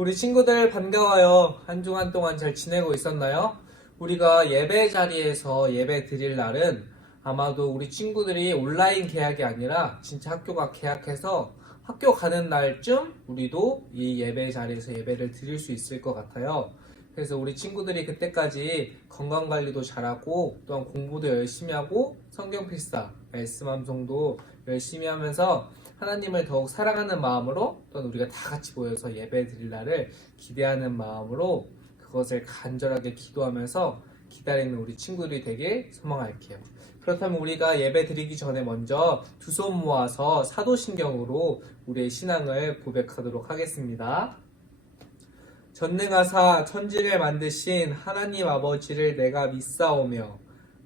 우리 친구들 반가워요. 한 주간 동안 잘 지내고 있었나요? 우리가 예배 자리에서 예배 드릴 날은 아마도 우리 친구들이 온라인 개학이 아니라 진짜 학교가 개학해서 학교 가는 날쯤 우리도 이 예배 자리에서 예배를 드릴 수 있을 것 같아요. 그래서 우리 친구들이 그때까지 건강관리도 잘하고 또한 공부도 열심히 하고 성경 필사, 말씀 암송도 열심히 하면서 하나님을 더욱 사랑하는 마음으로 또는 우리가 다 같이 모여서 예배 드릴 날을 기대하는 마음으로 그것을 간절하게 기도하면서 기다리는 우리 친구들이 되길 소망할게요. 그렇다면 우리가 예배 드리기 전에 먼저 두 손 모아서 사도신경으로 우리의 신앙을 고백하도록 하겠습니다. 전능하사 천지를 만드신 하나님 아버지를 내가 믿사오며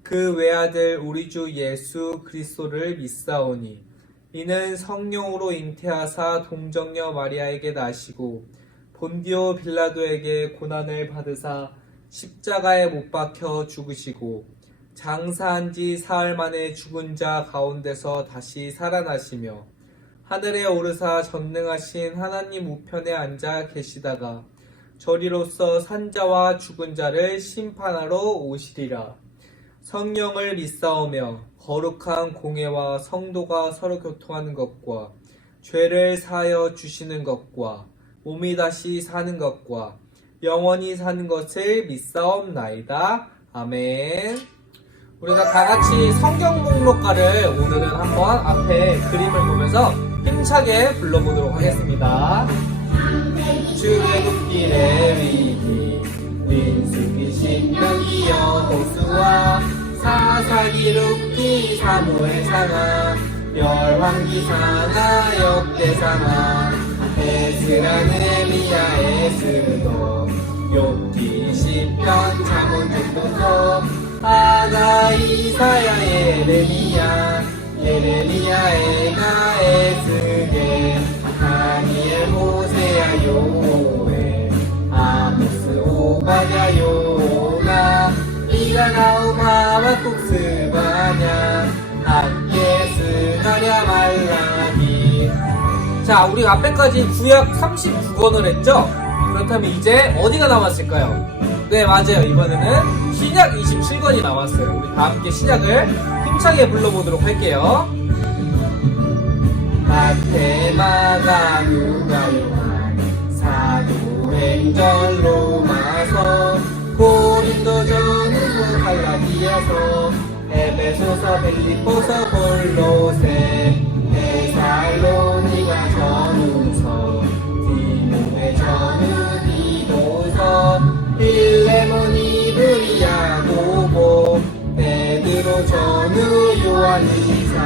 그 외아들 우리 주 예수 그리스도를 믿사오니 이는 성령으로 잉태하사 동정녀 마리아에게 나시고 본디오 빌라도에게 고난을 받으사 십자가에 못 박혀 죽으시고 장사한 지 사흘 만에 죽은 자 가운데서 다시 살아나시며 하늘에 오르사 전능하신 하나님 우편에 앉아 계시다가 저리로서 산자와 죽은 자를 심판하러 오시리라. 성령을 믿사오며 거룩한 공회와 성도가 서로 교통하는 것과 죄를 사하여 주시는 것과 몸이 다시 사는 것과 영원히 사는 것을 믿사옵나이다. 아멘. 우리가 다같이 성경 목록가를 오늘은 한번 앞에 그림을 보면서 힘차게 불러보도록 하겠습니다. 출애굽길의 위기 민수기 신명기여 호수아 사사기록기 사무엘상하 열왕기상하 역대상하 에스라 느헤미야 에스더 욥기 시편 잠언 전도서 하가 이사야 예레미야 에가 에스겔 다니엘 호세야 요엘 아모스 오바냐 요나 이라나우마와 뚝스바냐 아케스 가랴 말라기. 자, 우리 앞에까지 구약 39권을 했죠? 그렇다면 이제 어디가 남았을까요? 네, 맞아요. 이번에는 신약 27권이 남았어요. 우리 다 함께 신약을 힘차게 불러보도록 할게요. 마태, 마가, 누가, 요한, 사도행전, 로마서, 고린도전, 후서, 갈라디아서, 에베소서, 빌립보서, 골로새, 데살로니가 전후서, 디모데 전후, 디도서, 빌레몬, 이브리야, 고보, 베드로 전후, 요한 이삼,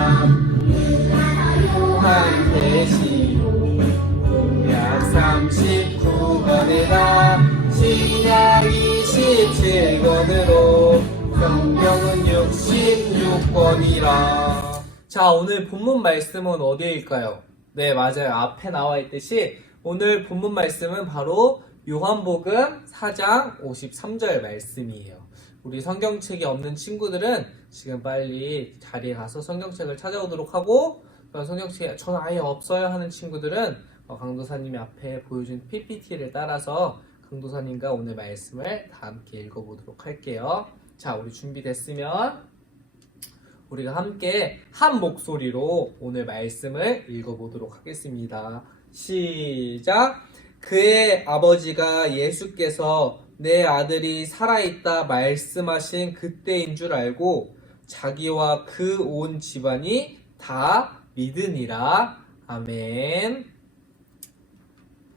요한 계시록 구약 39권이라 신약 27권으로 성경은 66권이라. 자, 오늘 본문 말씀은 어디일까요? 네, 맞아요. 앞에 나와 있듯이 오늘 본문 말씀은 바로 요한복음 4장 53절 말씀이에요. 우리 성경책이 없는 친구들은 지금 빨리 자리에 가서 성경책을 찾아오도록 하고, 성경책이 저는 아예 없어요 하는 친구들은 강도사님이 앞에 보여준 PPT를 따라서 강도사님과 오늘 말씀을 다 함께 읽어보도록 할게요. 자, 우리 준비됐으면 우리가 함께 한 목소리로 오늘 말씀을 읽어보도록 하겠습니다. 시작! 그의 아버지가 예수께서 내 아들이 살아있다 말씀하신 그때인 줄 알고 자기와 그 온 집안이 다 믿으니라. 아멘.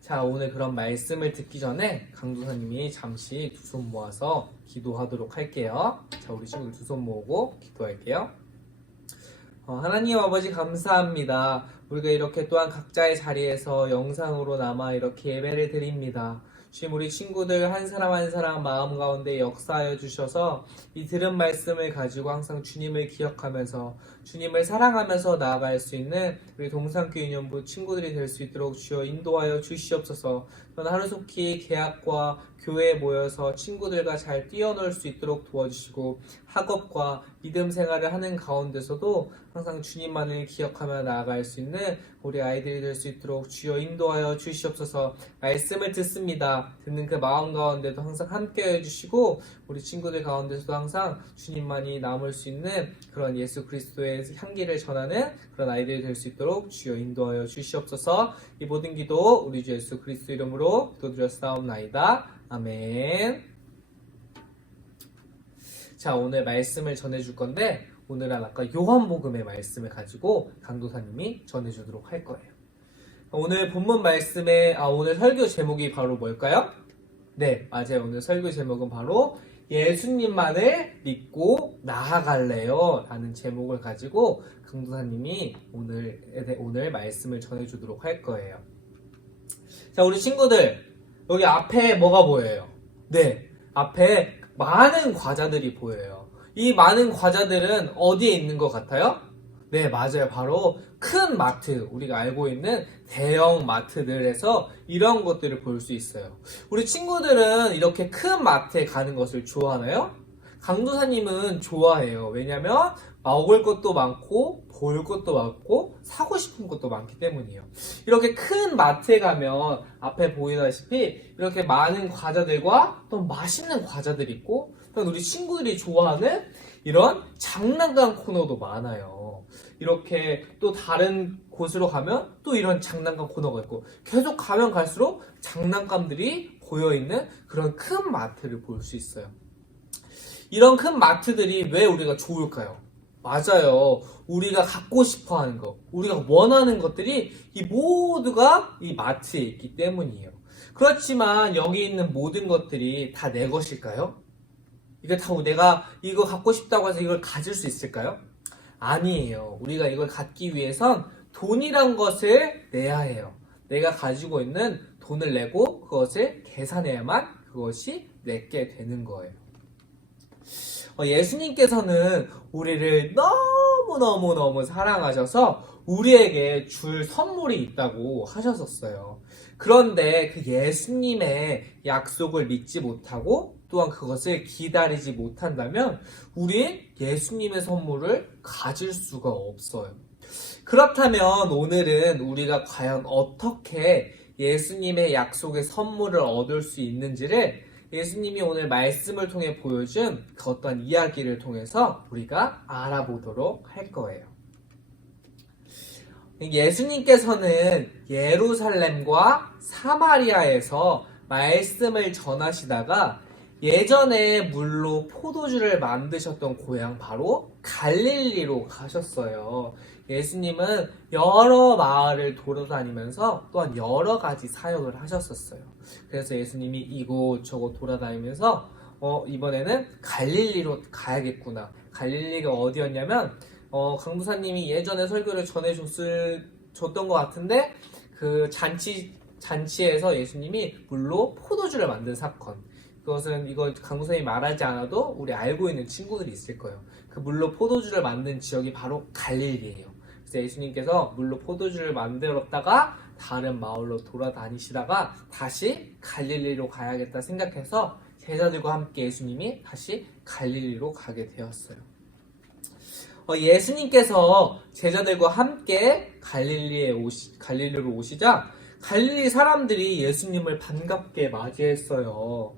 자, 오늘 그런 말씀을 듣기 전에 강도사님이 잠시 두 손 모아서 기도하도록 할게요. 자, 우리 친구들 두 손 모으고 기도할게요. 하나님 아버지 감사합니다. 우리가 이렇게 또한 각자의 자리에서 영상으로 남아 이렇게 예배를 드립니다. 주님, 우리 친구들 한 사람 한 사람 마음 가운데 역사하여 주셔서 이 들은 말씀을 가지고 항상 주님을 기억하면서 주님을 사랑하면서 나아갈 수 있는 우리 동산교회 유년부 친구들이 될 수 있도록 주여 인도하여 주시옵소서. 저는 하루속히 개학과 교회에 모여서 친구들과 잘 뛰어놀 수 있도록 도와주시고 학업과 믿음 생활을 하는 가운데서도 항상 주님만을 기억하며 나아갈 수 있는 우리 아이들이 될 수 있도록 주여 인도하여 주시옵소서. 말씀을 듣습니다. 듣는 그 마음 가운데도 항상 함께 해주시고 우리 친구들 가운데서도 항상 주님만이 남을 수 있는 그런 예수 그리스도의 향기를 전하는 그런 아이들이 될 수 있도록 주여 인도하여 주시옵소서. 이 모든 기도 우리 주 예수 그리스도 이름으로 기도드렸사옵나이다. 아멘. 자, 오늘 말씀을 전해줄 건데 오늘은 아까 요한복음의 말씀을 가지고 강도사님이 전해주도록 할 거예요. 오늘 본문 말씀의 오늘 설교 제목이 바로 뭘까요? 네, 맞아요. 오늘 설교 제목은 바로 예수님만을 믿고 나아갈래요 라는 제목을 가지고 강도사님이 오늘 말씀을 전해주도록 할 거예요. 자, 우리 친구들 여기 앞에 뭐가 보여요? 네, 앞에 많은 과자들이 보여요. 이 많은 과자들은 어디에 있는 것 같아요? 네, 맞아요. 바로 큰 마트, 우리가 알고 있는 대형 마트들에서 이런 것들을 볼 수 있어요. 우리 친구들은 이렇게 큰 마트에 가는 것을 좋아하나요? 강도사님은 좋아해요. 왜냐면 먹을 것도 많고 볼 것도 많고 사고 싶은 것도 많기 때문이에요. 이렇게 큰 마트에 가면 앞에 보이다시피 이렇게 많은 과자들과 또 맛있는 과자들이 있고 또 우리 친구들이 좋아하는 이런 장난감 코너도 많아요. 이렇게 또 다른 곳으로 가면 또 이런 장난감 코너가 있고 계속 가면 갈수록 장난감들이 고여있는 그런 큰 마트를 볼 수 있어요. 이런 큰 마트들이 왜 우리가 좋을까요? 맞아요. 우리가 갖고 싶어 하는 것, 우리가 원하는 것들이 이 모두가 이 마트에 있기 때문이에요. 그렇지만 여기 있는 모든 것들이 다 내 것일까요? 이거 다 내가 이거 갖고 싶다고 해서 이걸 가질 수 있을까요? 아니에요. 우리가 이걸 갖기 위해선 돈이란 것을 내야 해요. 내가 가지고 있는 돈을 내고 그것을 계산해야만 그것이 내게 되는 거예요. 예수님께서는 우리를 너무너무너무 사랑하셔서 우리에게 줄 선물이 있다고 하셨었어요. 그런데 그 예수님의 약속을 믿지 못하고 또한 그것을 기다리지 못한다면 우린 예수님의 선물을 가질 수가 없어요. 그렇다면 오늘은 우리가 과연 어떻게 예수님의 약속의 선물을 얻을 수 있는지를 예수님이 오늘 말씀을 통해 보여준 그 어떤 이야기를 통해서 우리가 알아보도록 할 거예요. 예수님께서는 예루살렘과 사마리아에서 말씀을 전하시다가 예전에 물로 포도주를 만드셨던 고향 바로 갈릴리로 가셨어요. 예수님은 여러 마을을 돌아다니면서 또한 여러 가지 사역을 하셨었어요. 그래서 예수님이 이곳저곳 돌아다니면서 이번에는 갈릴리로 가야겠구나. 갈릴리가 어디였냐면 강도사님이 예전에 설교를 전해줬던 것 같은데 그 잔치에서 예수님이 물로 포도주를 만든 사건. 그것은 이거 강도사님이 말하지 않아도 우리 알고 있는 친구들이 있을 거예요. 그 물로 포도주를 만든 지역이 바로 갈릴리예요. 그래서 예수님께서 물로 포도주를 만들었다가 다른 마을로 돌아다니시다가 다시 갈릴리로 가야겠다 생각해서 제자들과 함께 예수님이 다시 갈릴리로 가게 되었어요. 예수님께서 제자들과 함께 갈릴리로 오시자 갈릴리 사람들이 예수님을 반갑게 맞이했어요.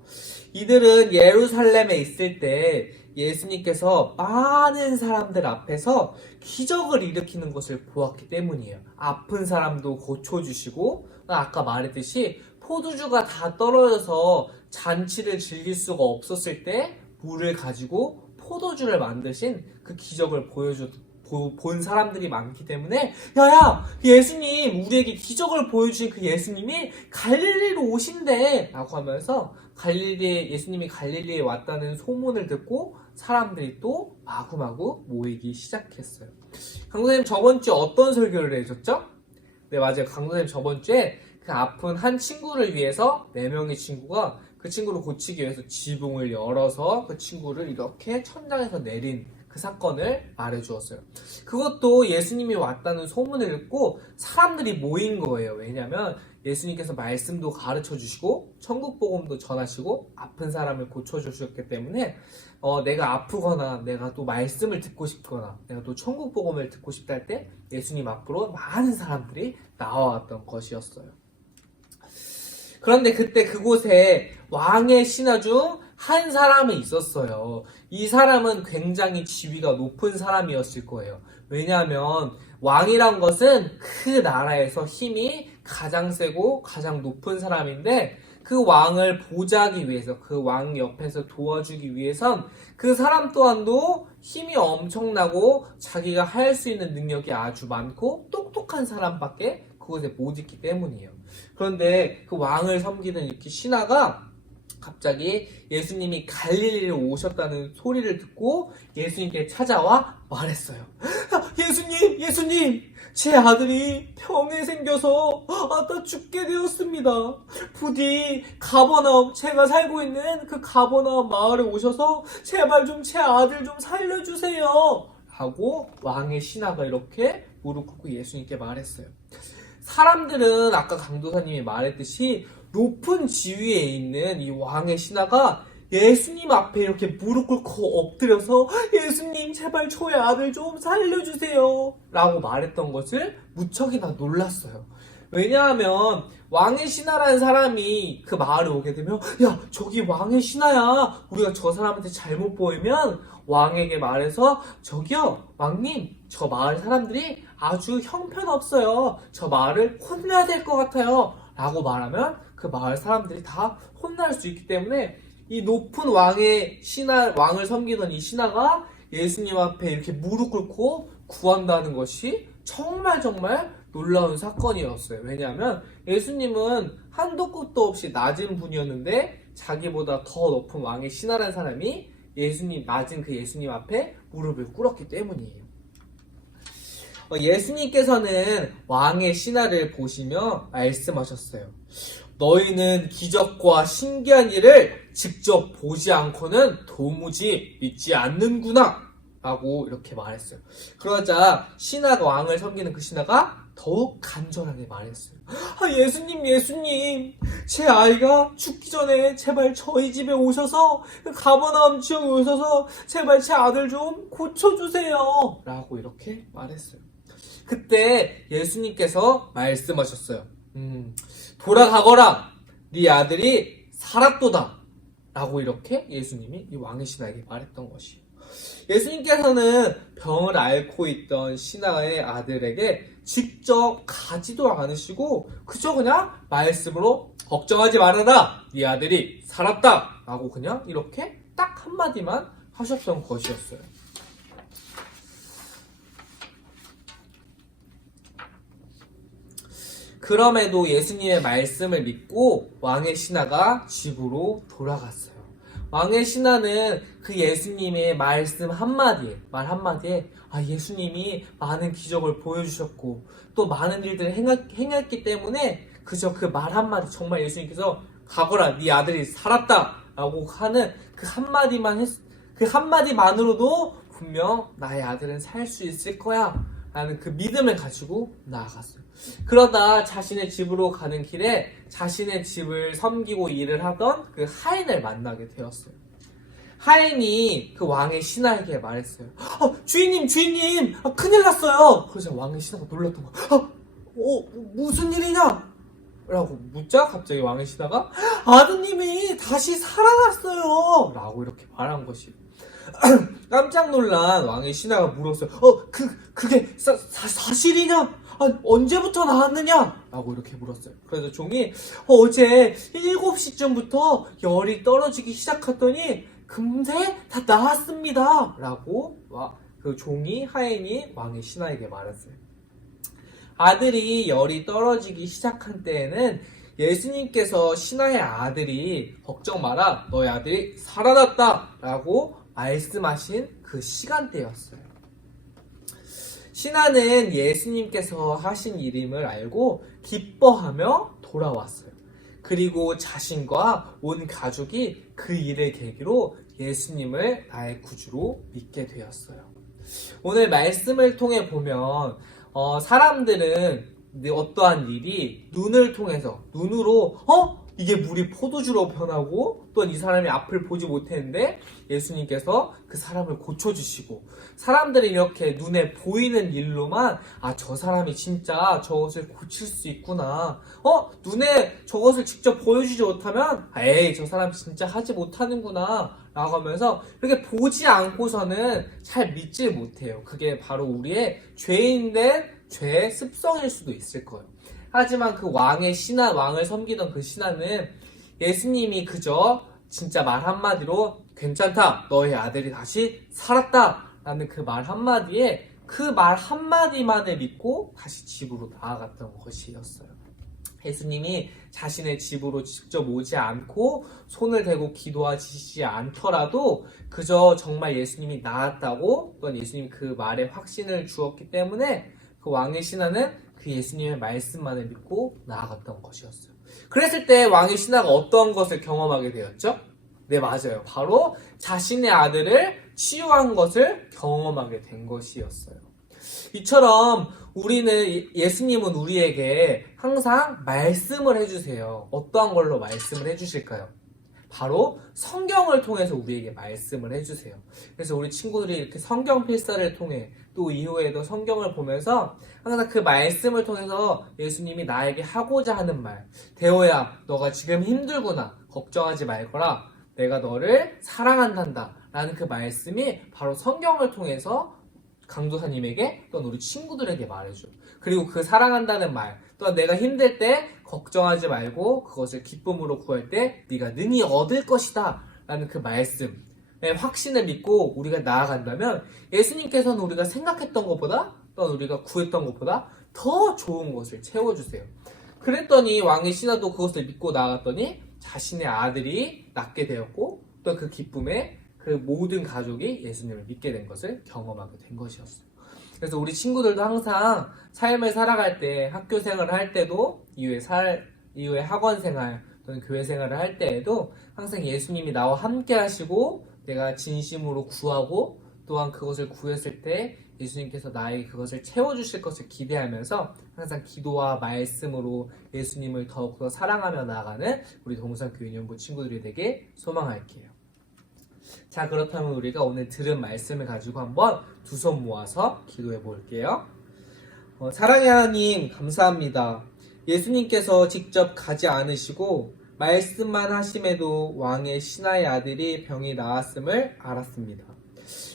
이들은 예루살렘에 있을 때 예수님께서 많은 사람들 앞에서 기적을 일으키는 것을 보았기 때문이에요. 아픈 사람도 고쳐주시고 아까 말했듯이 포도주가 다 떨어져서 잔치를 즐길 수가 없었을 때 물을 가지고 포도주를 만드신 그 기적을 본 사람들이 많기 때문에 야야 예수님 우리에게 기적을 보여주신 그 예수님이 갈릴리로 오신대 라고 하면서 예수님이 갈릴리에 왔다는 소문을 듣고 사람들이 또 마구마구 모이기 시작했어요. 강도사님 저번주에 어떤 설교를 해줬죠? 네 맞아요. 강도사님 저번주에 그 아픈 한 친구를 위해서 4명의 친구가 그 친구를 고치기 위해서 지붕을 열어서 그 친구를 이렇게 천장에서 내린 그 사건을 말해주었어요. 그것도 예수님이 왔다는 소문을 듣고 사람들이 모인 거예요. 왜냐하면 예수님께서 말씀도 가르쳐 주시고 천국 복음도 전하시고 아픈 사람을 고쳐 주셨기 때문에 내가 아프거나 내가 또 말씀을 듣고 싶거나 내가 또 천국 복음을 듣고 싶다 할 때 예수님 앞으로 많은 사람들이 나와왔던 것이었어요. 그런데 그때 그곳에 왕의 신하 중 한 사람이 있었어요. 이 사람은 굉장히 지위가 높은 사람이었을 거예요. 왜냐하면 왕이란 것은 그 나라에서 힘이 가장 세고 가장 높은 사람인데 그 왕을 보좌하기 위해서 그 왕 옆에서 도와주기 위해선 그 사람 또한도 힘이 엄청나고 자기가 할 수 있는 능력이 아주 많고 똑똑한 사람밖에 그곳에 못 있기 때문이에요. 그런데 그 왕을 섬기는 이렇게 신하가 갑자기 예수님이 갈릴리로 오셨다는 소리를 듣고 예수님께 찾아와 말했어요. 예수님, 제 아들이 병에 생겨서 나 죽게 되었습니다. 부디 가버나움, 제가 살고 있는 그 가버나움 마을에 오셔서 제발 좀 제 아들 좀 살려주세요. 하고 왕의 신하가 이렇게 무릎 꿇고 예수님께 말했어요. 사람들은 아까 강도사님이 말했듯이 높은 지위에 있는 이 왕의 신하가 예수님 앞에 이렇게 무릎 꿇고 엎드려서 예수님 제발 저의 아들 좀 살려주세요 라고 말했던 것을 무척이나 놀랐어요. 왜냐하면 왕의 신하라는 사람이 그 마을에 오게 되면 야 저기 왕의 신하야, 우리가 저 사람한테 잘못 보이면 왕에게 말해서 저기요 왕님, 저 마을 사람들이 아주 형편없어요, 저 마을을 혼내야 될 것 같아요 라고 말하면 그 마을 사람들이 다 혼날 수 있기 때문에 이 높은 왕의 신하, 왕을 섬기던 이 신하가 예수님 앞에 이렇게 무릎 꿇고 구한다는 것이 정말 놀라운 사건이었어요. 왜냐하면 예수님은 한도 끝도 없이 낮은 분이었는데 자기보다 더 높은 왕의 신하라는 사람이 낮은 그 예수님 앞에 무릎을 꿇었기 때문이에요. 예수님께서는 왕의 신하를 보시며 말씀하셨어요. 너희는 기적과 신기한 일을 직접 보지 않고는 도무지 믿지 않는구나 라고 이렇게 말했어요. 그러자 신하가, 왕을 섬기는 그 신하가 더욱 간절하게 말했어요. 예수님, 제 아이가 죽기 전에 제발 저희 집에 오셔서 가버나움 지역에 오셔서 제발 제 아들 좀 고쳐주세요 라고 이렇게 말했어요. 그때 예수님께서 말씀하셨어요. 돌아가거라, 네 아들이 살았도다 라고 이렇게 예수님이 이 왕의 신하에게 말했던 것이에요. 예수님께서는 병을 앓고 있던 신하의 아들에게 직접 가지도 않으시고 그저 그냥 말씀으로 걱정하지 말아라, 네 아들이 살았다 라고 그냥 이렇게 딱 한마디만 하셨던 것이었어요. 그럼에도 예수님의 말씀을 믿고 왕의 신하가 집으로 돌아갔어요. 왕의 신하는 그 예수님의 말씀 한마디에, 말 한마디에 예수님이 많은 기적을 보여주셨고 또 많은 일들을 행했기 때문에 그저 그 말 한마디, 정말 예수님께서 가거라, 네 아들이 살았다 라고 하는 그 한마디만으로도 분명 나의 아들은 살 수 있을 거야 라는 그 믿음을 가지고 나아갔어요. 그러다 자신의 집으로 가는 길에 자신의 집을 섬기고 일을 하던 그 하인을 만나게 되었어요. 하인이 그 왕의 신하에게 말했어요. 주인님, 큰일 났어요. 그러자 왕의 신하가 놀랐던 거야. 무슨 일이냐? 라고 묻자 갑자기 왕의 신하가 아드님이 다시 살아났어요 라고 이렇게 말한 것이에요. 깜짝 놀란 왕의 신하가 물었어요. 그게 사실이냐? 언제부터 나왔느냐? 라고 이렇게 물었어요. 그래서 종이 어제 7시쯤부터 열이 떨어지기 시작했더니 금세 다 나았습니다 라고 그 종이, 하인이 왕의 신하에게 말했어요. 아들이 열이 떨어지기 시작한 때에는 예수님께서 신하의 아들이 걱정 마라, 너의 아들이 살아났다 라고 말씀하신 그 시간대였어요. 신하는 예수님께서 하신 일임을 알고 기뻐하며 돌아왔어요. 그리고 자신과 온 가족이 그 일을 계기로 예수님을 나의 구주로 믿게 되었어요. 오늘 말씀을 통해 보면 사람들은 어떠한 일이 눈을 통해서 눈으로 이게 물이 포도주로 변하고 또한 이 사람이 앞을 보지 못했는데 예수님께서 그 사람을 고쳐주시고 사람들이 이렇게 눈에 보이는 일로만 저 사람이 진짜 저것을 고칠 수 있구나 눈에 저것을 직접 보여주지 못하면 에이 저 사람 진짜 하지 못하는구나 라고 하면서 이렇게 보지 않고서는 잘 믿질 못해요. 그게 바로 우리의 죄인된 죄의 습성일 수도 있을 거예요. 하지만 그 왕을 섬기던 그 신하는 예수님이 그저 진짜 말 한마디로 괜찮다, 너의 아들이 다시 살았다 라는 그 말 한마디에 그 말 한마디만을 믿고 다시 집으로 나아갔던 것이었어요. 예수님이 자신의 집으로 직접 오지 않고 손을 대고 기도하시지 않더라도 그저 정말 예수님이 나았다고 또는 예수님이 그 말에 확신을 주었기 때문에 그 왕의 신하는 그 예수님의 말씀만을 믿고 나아갔던 것이었어요. 그랬을 때 왕의 신하가 어떤 것을 경험하게 되었죠? 네, 맞아요. 바로 자신의 아들을 치유한 것을 경험하게 된 것이었어요. 이처럼 예수님은 우리에게 항상 말씀을 해주세요. 어떠한 걸로 말씀을 해주실까요? 바로 성경을 통해서 우리에게 말씀을 해주세요. 그래서 우리 친구들이 이렇게 성경 필사를 통해 또 이후에도 성경을 보면서 항상 그 말씀을 통해서 예수님이 나에게 하고자 하는 말, 대호야 너가 지금 힘들구나 걱정하지 말거라 내가 너를 사랑한단다 라는 그 말씀이 바로 성경을 통해서 강도사님에게 또는 우리 친구들에게 말해줘. 그리고 그 사랑한다는 말 또한 내가 힘들 때 걱정하지 말고 그것을 기쁨으로 구할 때 네가 능히 얻을 것이다 라는 그 말씀의 확신을 믿고 우리가 나아간다면 예수님께서는 우리가 생각했던 것보다 또는 우리가 구했던 것보다 더 좋은 것을 채워주세요. 그랬더니 왕의 신하도 그것을 믿고 나아갔더니 자신의 아들이 낫게 되었고 또 그 기쁨에 그 모든 가족이 예수님을 믿게 된 것을 경험하게 된 것이었어요. 그래서 우리 친구들도 항상 삶을 살아갈 때 학교 생활을 할 때도 이후에 학원 생활 또는 교회 생활을 할 때에도 항상 예수님이 나와 함께 하시고 내가 진심으로 구하고 또한 그것을 구했을 때 예수님께서 나에게 그것을 채워주실 것을 기대하면서 항상 기도와 말씀으로 예수님을 더욱더 사랑하며 나아가는 우리 동산교회 유년부 친구들이 되게 소망할게요. 자, 그렇다면 우리가 오늘 들은 말씀을 가지고 한번 두 손 모아서 기도해 볼게요. 사랑의 하나님 감사합니다. 예수님께서 직접 가지 않으시고 말씀만 하심에도 왕의 신하의 아들이 병이 나았음을 알았습니다.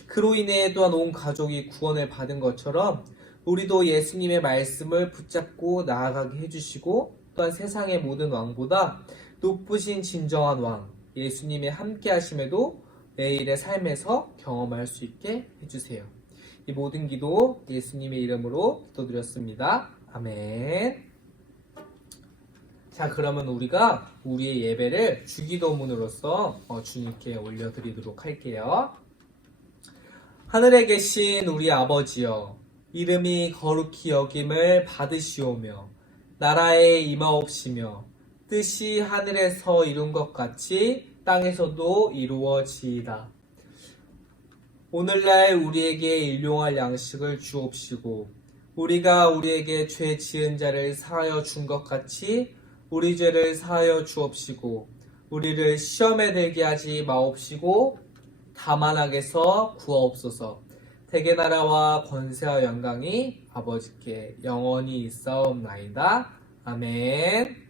그로 인해 또한 온 가족이 구원을 받은 것처럼 우리도 예수님의 말씀을 붙잡고 나아가게 해주시고 또한 세상의 모든 왕보다 높으신 진정한 왕 예수님의 함께 하심에도 매일의 삶에서 경험할 수 있게 해주세요. 이 모든 기도 예수님의 이름으로 기도드렸습니다. 아멘. 자, 그러면 우리가 우리의 예배를 주기도문으로서 주님께 올려드리도록 할게요. 하늘에 계신 우리 아버지여, 이름이 거룩히 여김을 받으시오며 나라에 임하옵시며 뜻이 하늘에서 이룬 것 같이 땅에서도 이루어지이다. 오늘날 우리에게 일용할 양식을 주옵시고 우리가 우리에게 죄 지은 자를 사하여 준 것 같이 우리 죄를 사하여 주옵시고 우리를 시험에 들게 하지 마옵시고 다만 악에서 구하옵소서. 대개 나라와 권세와 영광이 아버지께 영원히 있사옵나이다. 아멘.